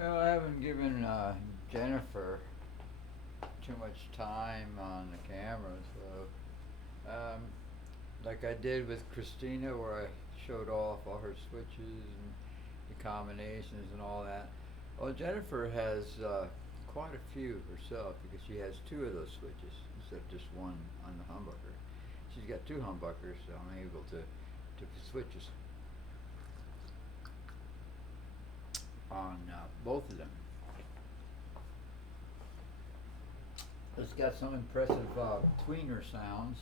Well, I haven't given Jenifer too much time on the camera, so like I did with Christina, where I showed off all her switches and the combinations and all that. Well, Jenifer has quite a few herself because she has two of those switches instead of just one on the humbucker. She's got two humbuckers, so I'm able to switches on both of them. It's got some impressive tweener sounds,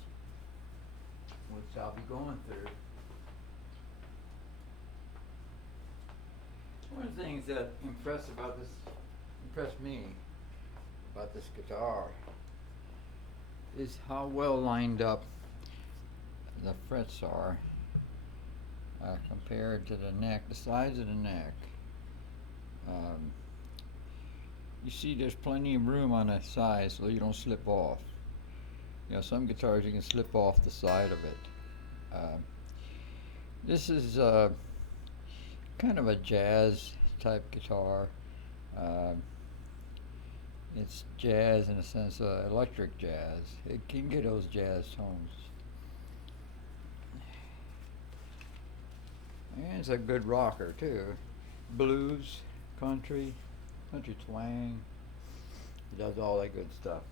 which I'll be going through. One of the things that impressed me about this guitar is how well lined up the frets are compared to the neck, the sides of the neck. You see there's plenty of room on the side so you don't slip off. You know, some guitars you can slip off the side of it. This is kind of a jazz type guitar. It's jazz in a sense, electric jazz. It can get those jazz tones. And it's a good rocker too. Blues, country twang. It does all that good stuff.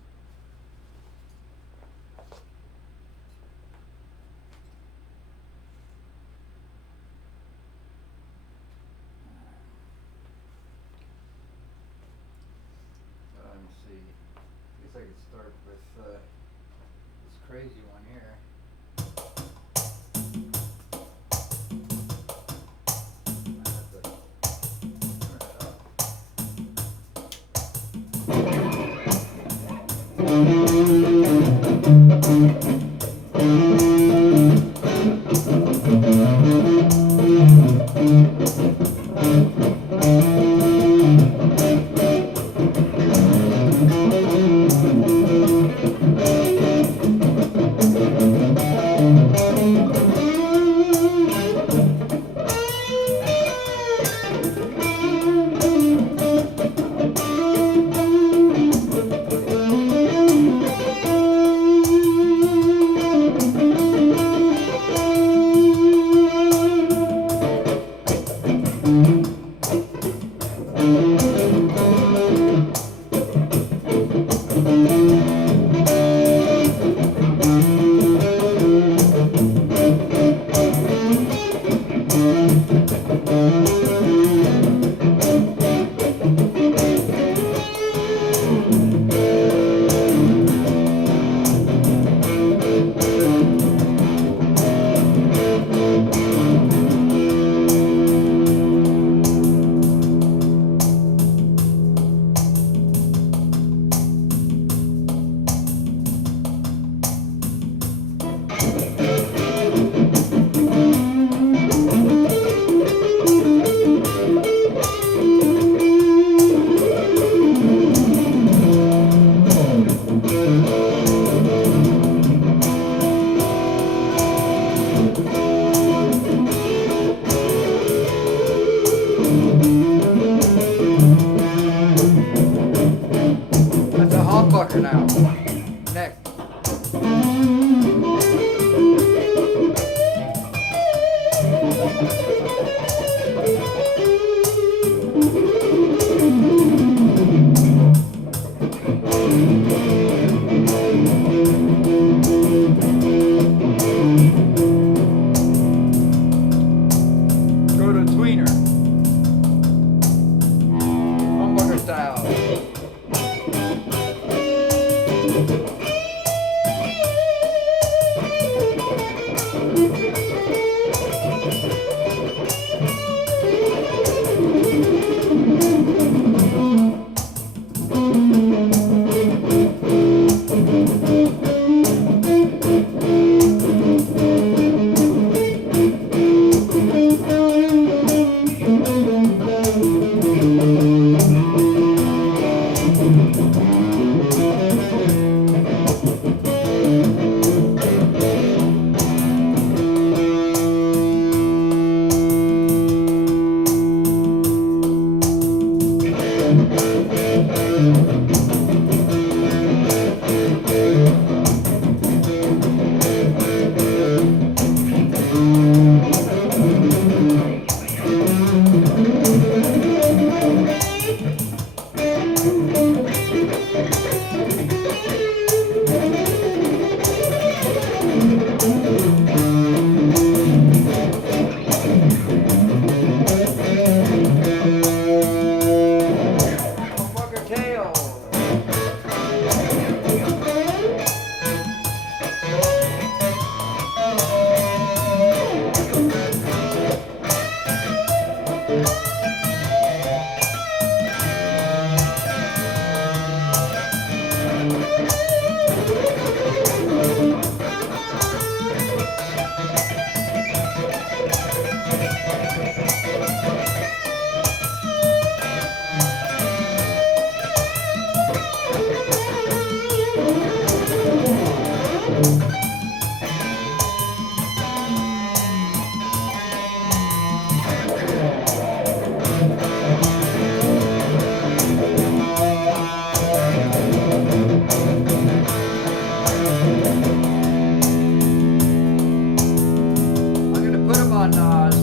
Let me see. I guess I could start with this crazy one here. That's a humbucker now. Neck. Go to tweener. Humbucker style.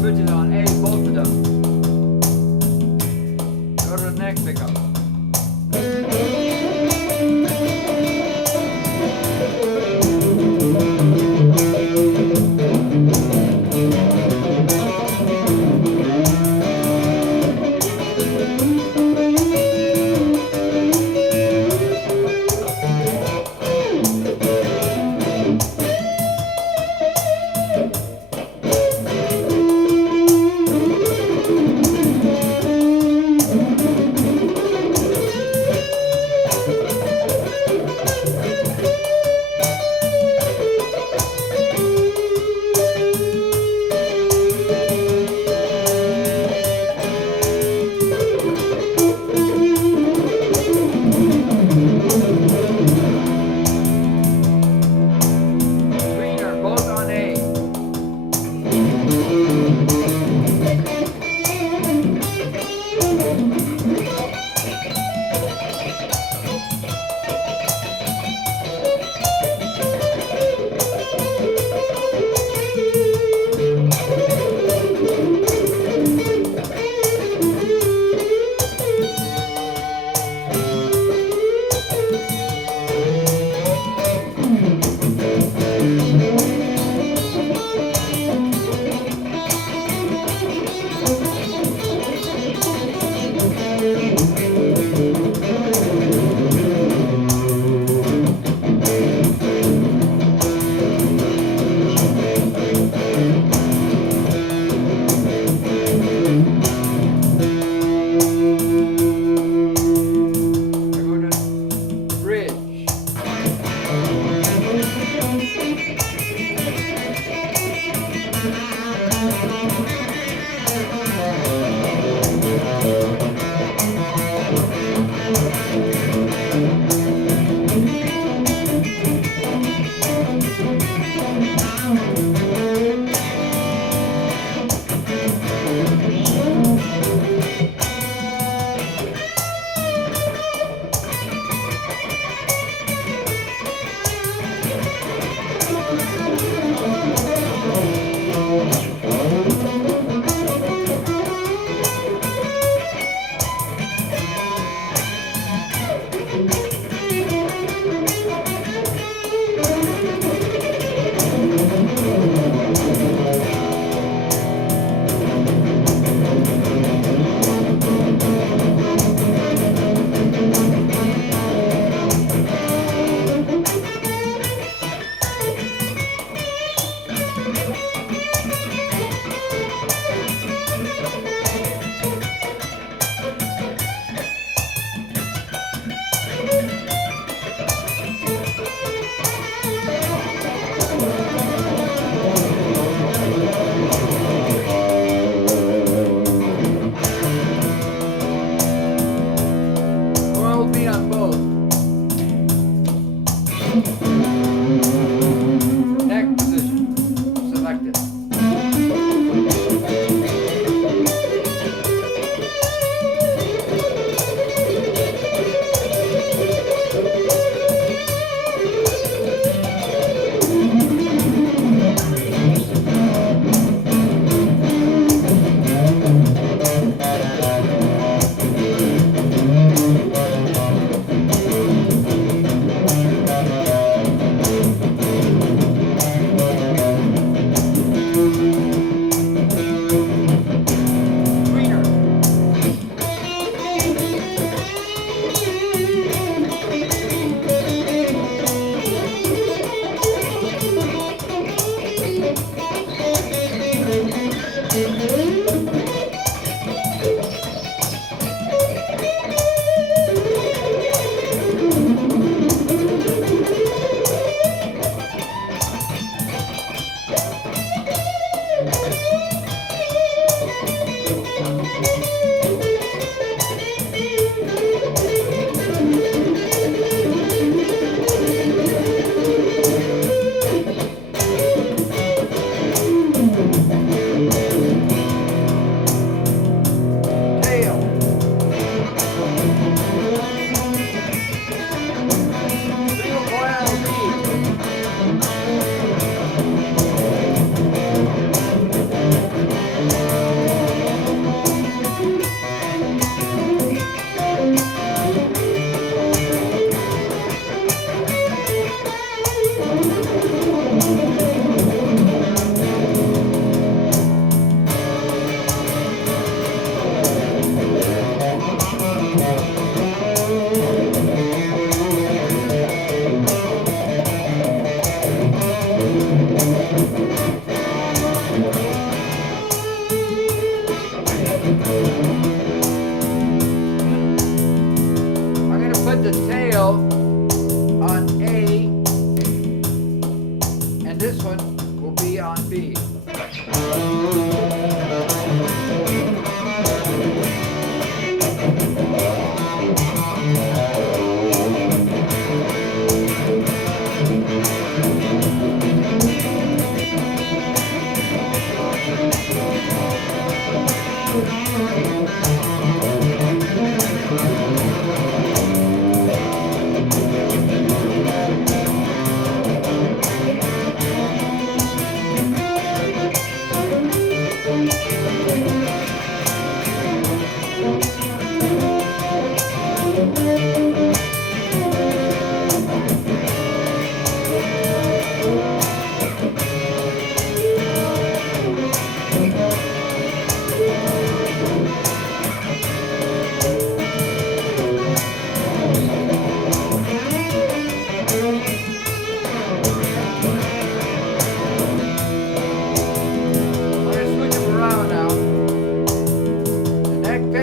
switches on A, both of them. Go to the next pickup.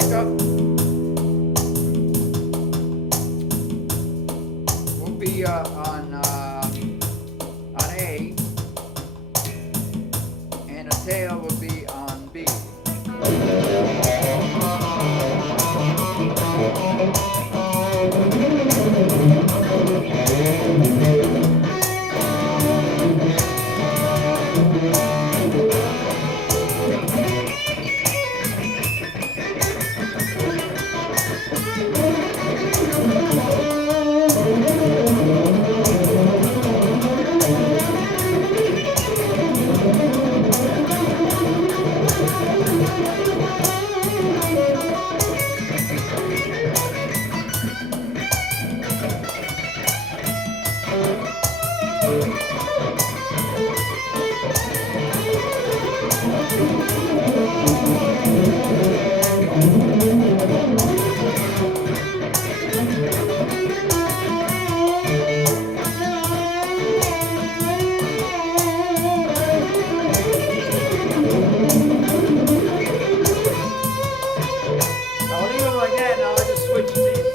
pickup will be on A, and the tail will be on B. I'll leave them like that, and I'll just switch these.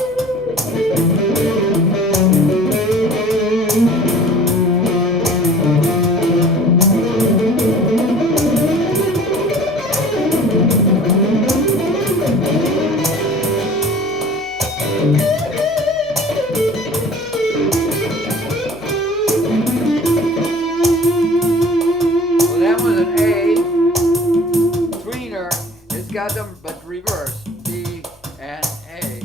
Well, that was an A. Tweener, it's got them, but reverse. B and A.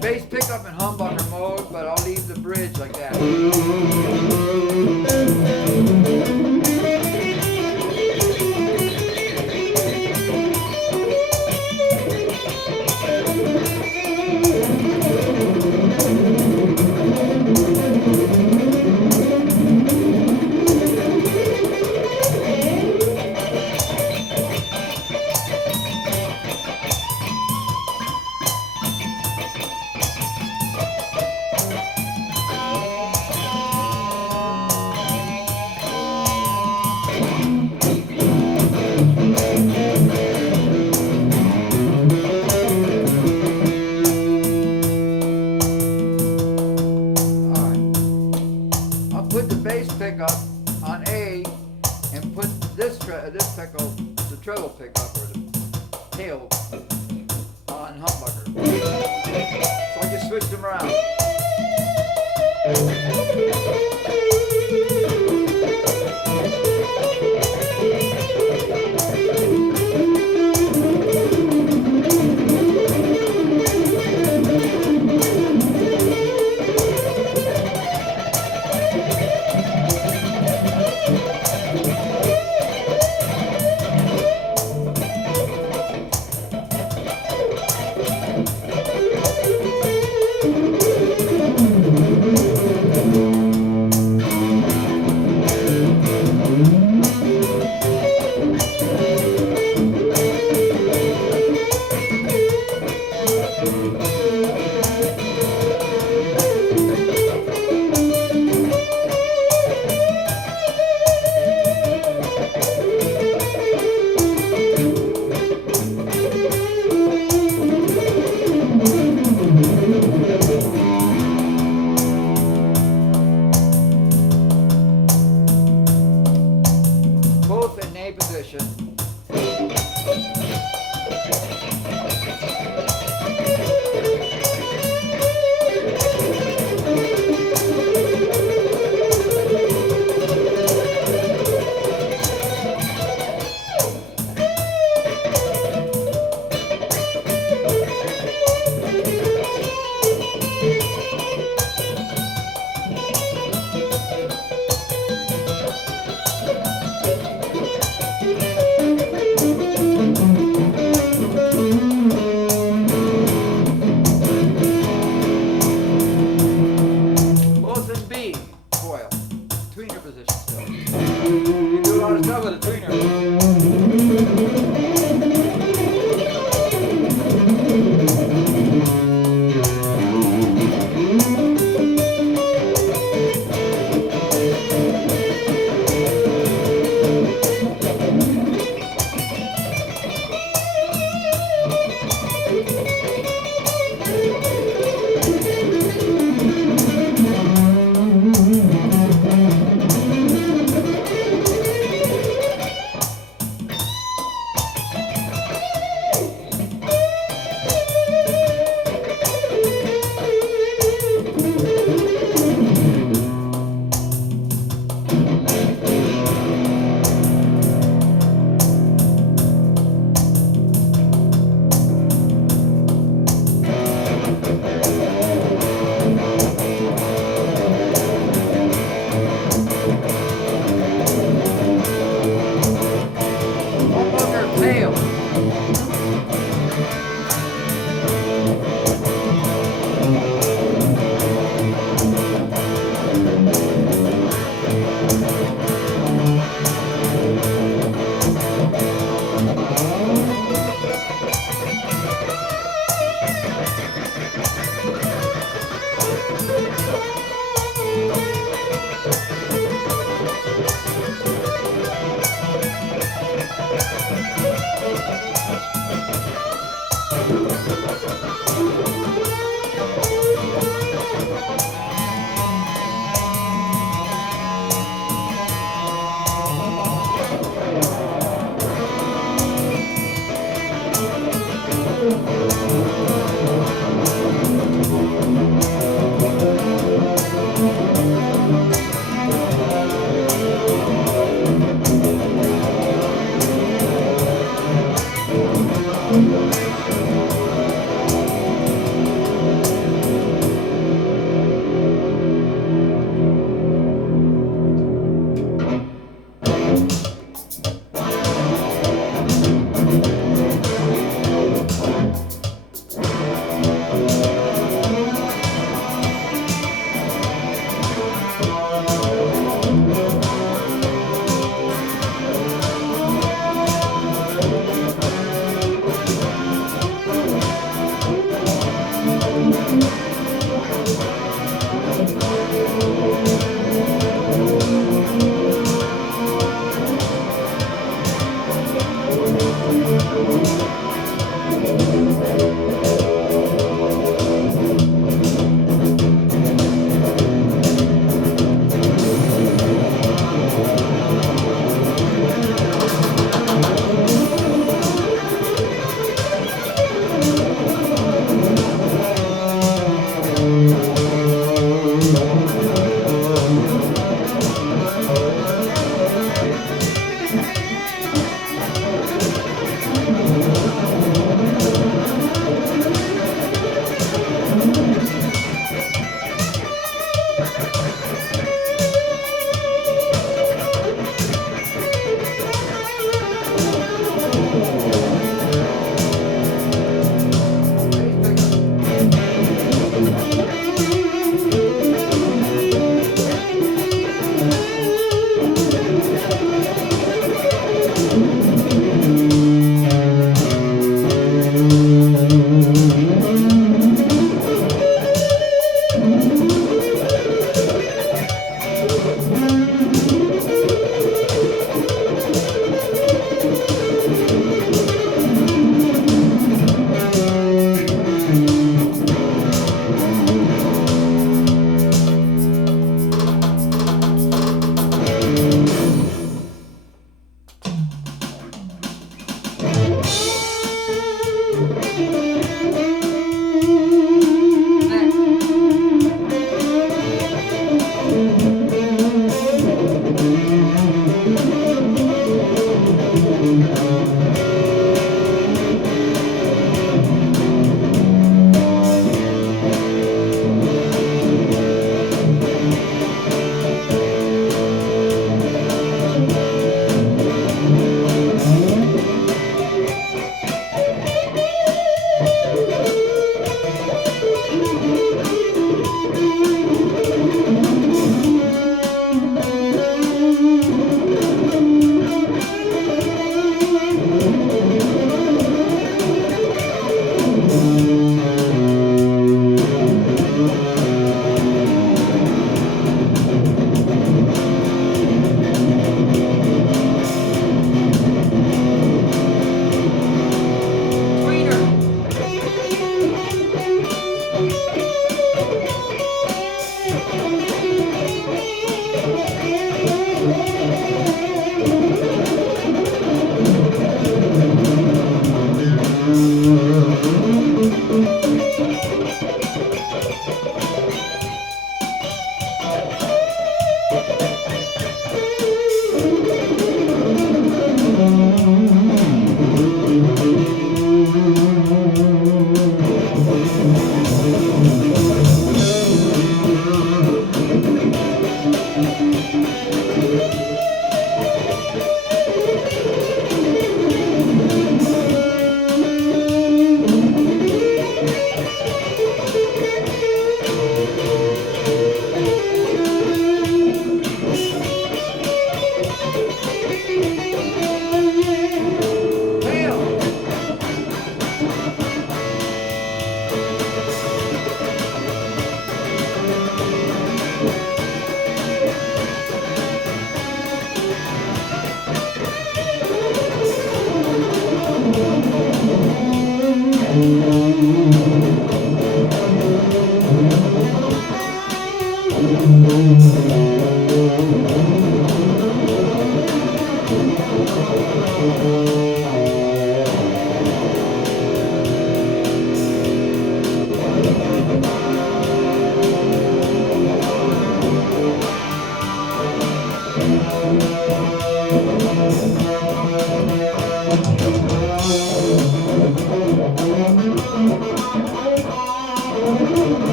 Bass pickup and humbucker mode, but I'll leave the bridge like that. switch them around.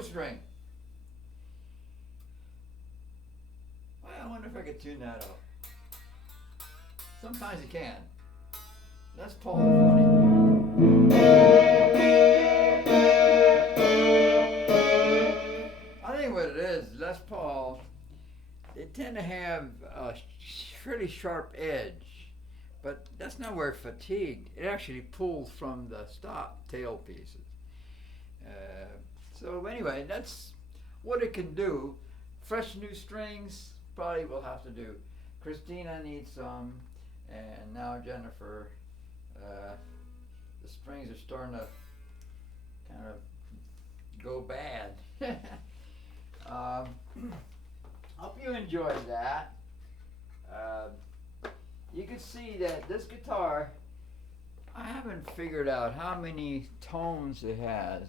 String. Well, I wonder if I could tune that up. Sometimes you can. That's Paul funny. I think what it is, Les Paul, they tend to have a pretty sharp edge, but that's not where it's fatigued. It actually pulls from the stop tail pieces. So anyway, that's what it can do. Fresh new strings, probably we'll have to do. Christina needs some, and now Jenifer. The strings are starting to kind of go bad. Hope you enjoyed that. You can see that this guitar, I haven't figured out how many tones it has.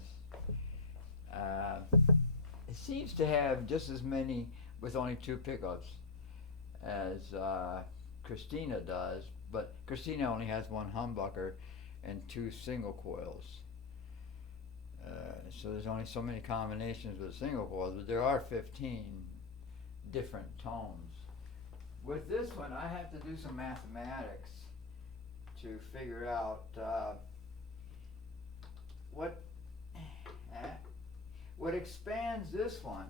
It seems to have just as many with only 2 pickups, as Christina does, but Christina only has 1 humbucker and 2 single coils. So there's only so many combinations with single coils, but there are 15 different tones. With this one, I have to do some mathematics to figure out what expands this one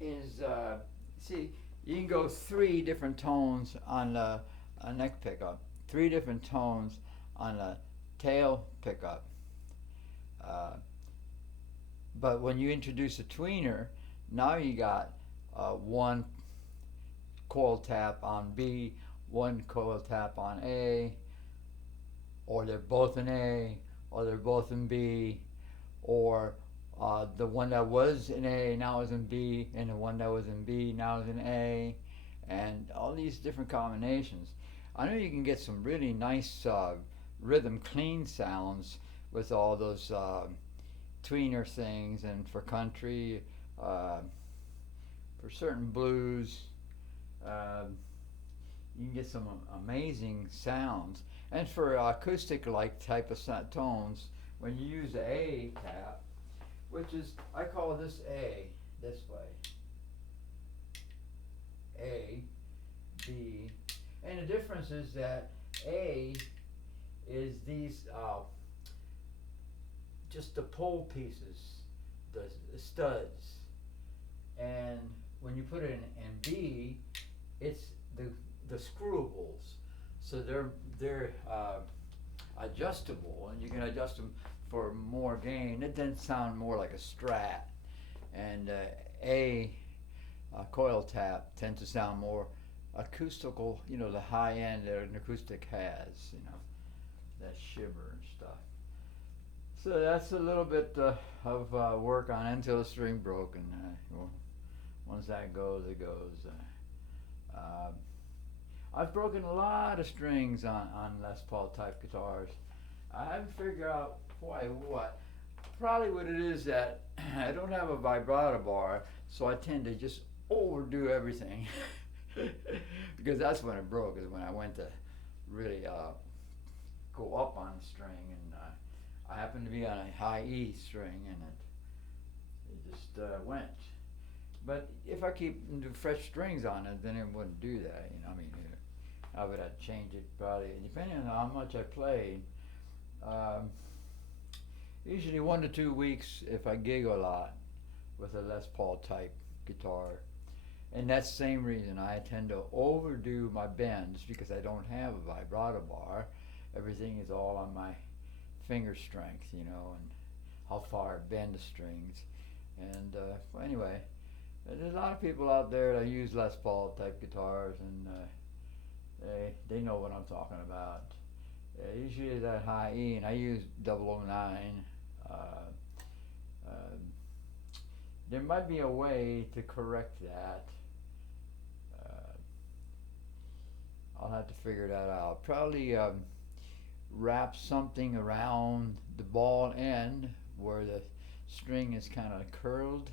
is, see, you can go 3 different tones on a neck pickup, 3 different tones on a tail pickup. But when you introduce a tweener, now you got 1 coil tap on B, 1 coil tap on A, or they're both in A, or they're both in B, or the one that was in A now is in B, and the one that was in B now is in A, and all these different combinations. I know you can get some really nice rhythm clean sounds with all those tweener things, and for country, for certain blues, you can get some amazing sounds. And for acoustic like type of tones, when you use the A tap, which is, I call this A, this way, A, B, and the difference is that A is these just the pole pieces, the studs, and when you put it in B, it's the screwables. So they're adjustable, and you can adjust them for more gain. It then sound more like a Strat, and A coil tap tends to sound more acoustical. You know, the high end that an acoustic has. You know, that shiver and stuff. So that's a little bit of work on until the string broken. Once that goes, it goes. I've broken a lot of strings on Les Paul type guitars. I haven't figured out quite what. Probably what it is that I don't have a vibrato bar, so I tend to just overdo everything. Because that's when it broke, is when I went to really go up on the string, and I happened to be on a high E string, and it just went. But if I keep fresh strings on it, then it wouldn't do that. You know, I mean, I would have to change it probably, depending on how much I played. Usually 1 to 2 weeks if I gig a lot with a Les Paul type guitar. And that's the same reason I tend to overdo my bends, because I don't have a vibrato bar. Everything is all on my finger strength, you know, and how far I bend the strings. And well, anyway, there's a lot of people out there that use Les Paul type guitars, and they know what I'm talking about. Usually that high E, and I use 009. There might be a way to correct that. I'll have to figure that out. Probably wrap something around the ball end where the string is kind of curled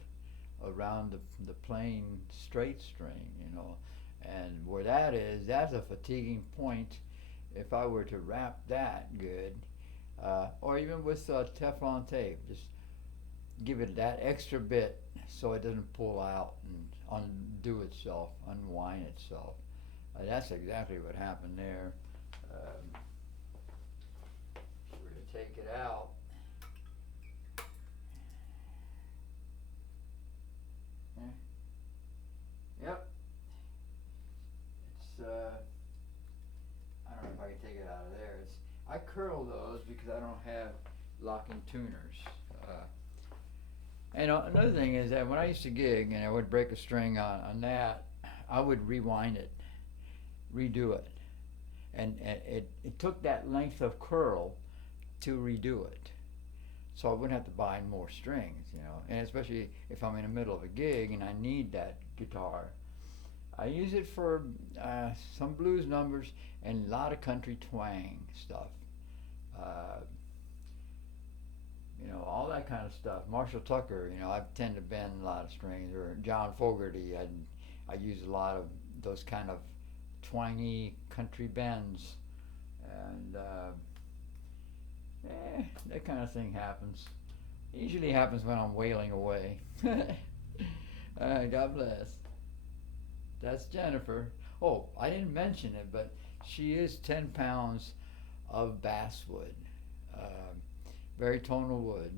around the plain straight string, you know. And where that is, that's a fatiguing point. If I were to wrap that good, or even with Teflon tape, just give it that extra bit so it doesn't pull out and undo itself, unwind itself. That's exactly what happened there. If we were to take it out, yep. It's I don't know if I can take it out of there. I curl those because I don't have locking tuners. And another thing is that when I used to gig and I would break a string on that, I would rewind it, redo it, and it took that length of curl to redo it. So I wouldn't have to buy more strings, you know. And especially if I'm in the middle of a gig and I need that guitar. I use it for some blues numbers and a lot of country twang stuff. you know, all that kind of stuff. Marshall Tucker, you know, I tend to bend a lot of strings, or John Fogerty. I use a lot of those kind of twangy country bends, and that kind of thing happens. It usually happens when I'm wailing away. All right, God bless. That's Jenifer. Oh, I didn't mention it, but she is 10 pounds of basswood, um, very tonal wood,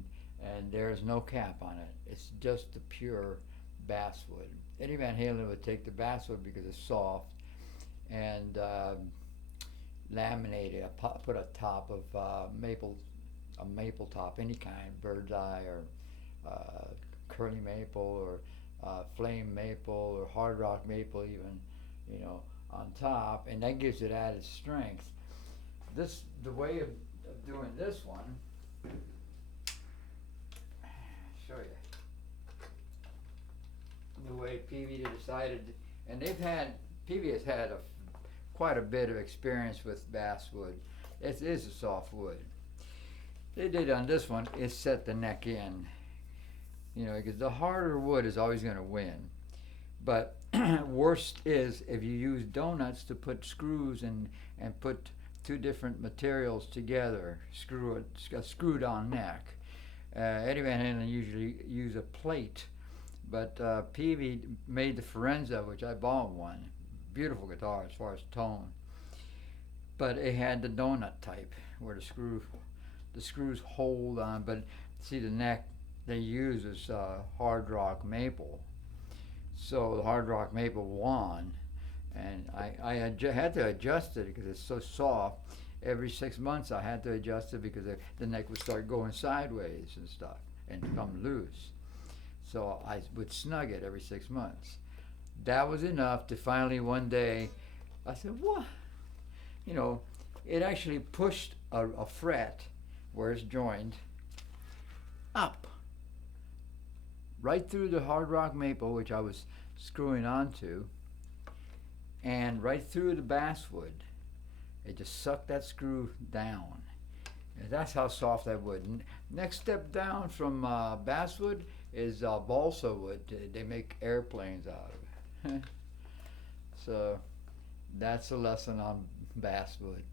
and there's no cap on it. It's just the pure basswood. Eddie Van Halen would take the basswood because it's soft and laminate it. Put a top of a maple top, any kind, bird's eye or curly maple or flame maple or hard rock maple even, you know, on top, and that gives it added strength. The way of doing this one, show you the way PV decided, and PV has had quite a bit of experience with basswood. It is a soft wood. They did on this one is set the neck in, you know, because the harder wood is always going to win. But worst is if you use donuts to put screws and put two different materials together, a screwed on neck. Eddie Van Halen usually use a plate, but Peavy made the Forenza, which I bought one. Beautiful guitar as far as tone. But it had the donut type where the screws hold on, but see the neck they use is hard rock maple. So the hard rock maple won, and I had to adjust it because it's so soft. Every 6 months I had to adjust it because the neck would start going sideways and stuff and come loose. So I would snug it every 6 months. That was enough to finally one day, I said, what? You know, it actually pushed a fret where it's joined up right through the hard rock maple, which I was screwing onto, and right through the basswood. It just sucked that screw down. And that's how soft that wood. Next step down from basswood is balsa wood. They make airplanes out of it. So that's a lesson on basswood.